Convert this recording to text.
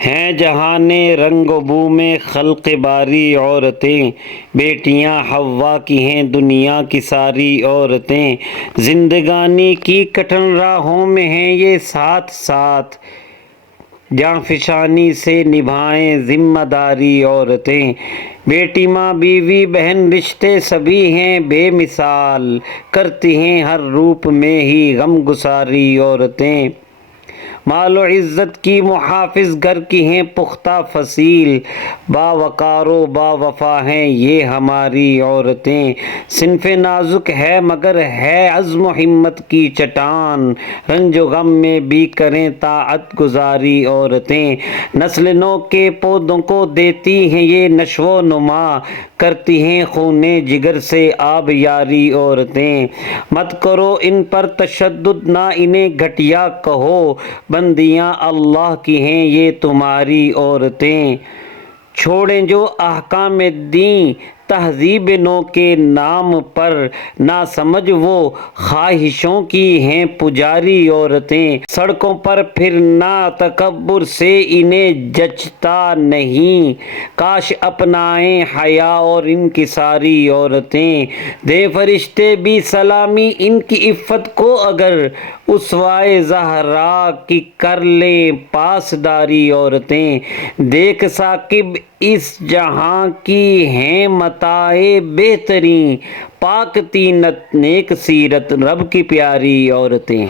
ہیں جہان رنگ و بو میں خلق باری عورتیں، بیٹیاں حوا کی ہیں دنیا کی ساری عورتیں، زندگانی کی کٹھن راہوں میں ہیں یہ ساتھ ساتھ، جاں فشانی سے نبھائیں ذمہ داری عورتیں، بیٹی ماں بیوی بہن رشتے سبھی ہیں بے مثال، کرتی ہیں ہر روپ میں ہی غم گساری عورتیں، مال و عزت کی محافظ گھر کی ہیں پختہ فصیل، باوقار و باوفا ہیں یہ ہماری عورتیں، صنف نازک ہے مگر ہے عزم و ہمت کی چٹان، رنج و غم میں بھی کریں طاعت گزاری عورتیں، نسل نو کے پودوں کو دیتی ہیں یہ نشو و نما، کرتی ہیں خون جگر سے آب یاری عورتیں، مت کرو ان پر تشدد نہ انہیں گھٹیا کہو، بندیاں اللہ کی ہیں یہ تمہاری عورتیں، چھوڑیں جو احکام دین تہذیب نو کے نام پر، نہ سمجھ وہ خواہشوں کی ہیں پجاری عورتیں، سڑکوں پر پھرنا تکبر سے انہیں جچتا نہیں، کاش اپنائیں حیا اور انکساری عورتیں، دے فرشتے بھی سلامی ان کی عفت کو اگر، اسوۂ زہرا کی کر لیں پاسداری عورتیں، دیکھ ثاقب اس جہاں کی ہیں متاع بہترین، پاک طینت نیک سیرت رب کی پیاری عورتیں۔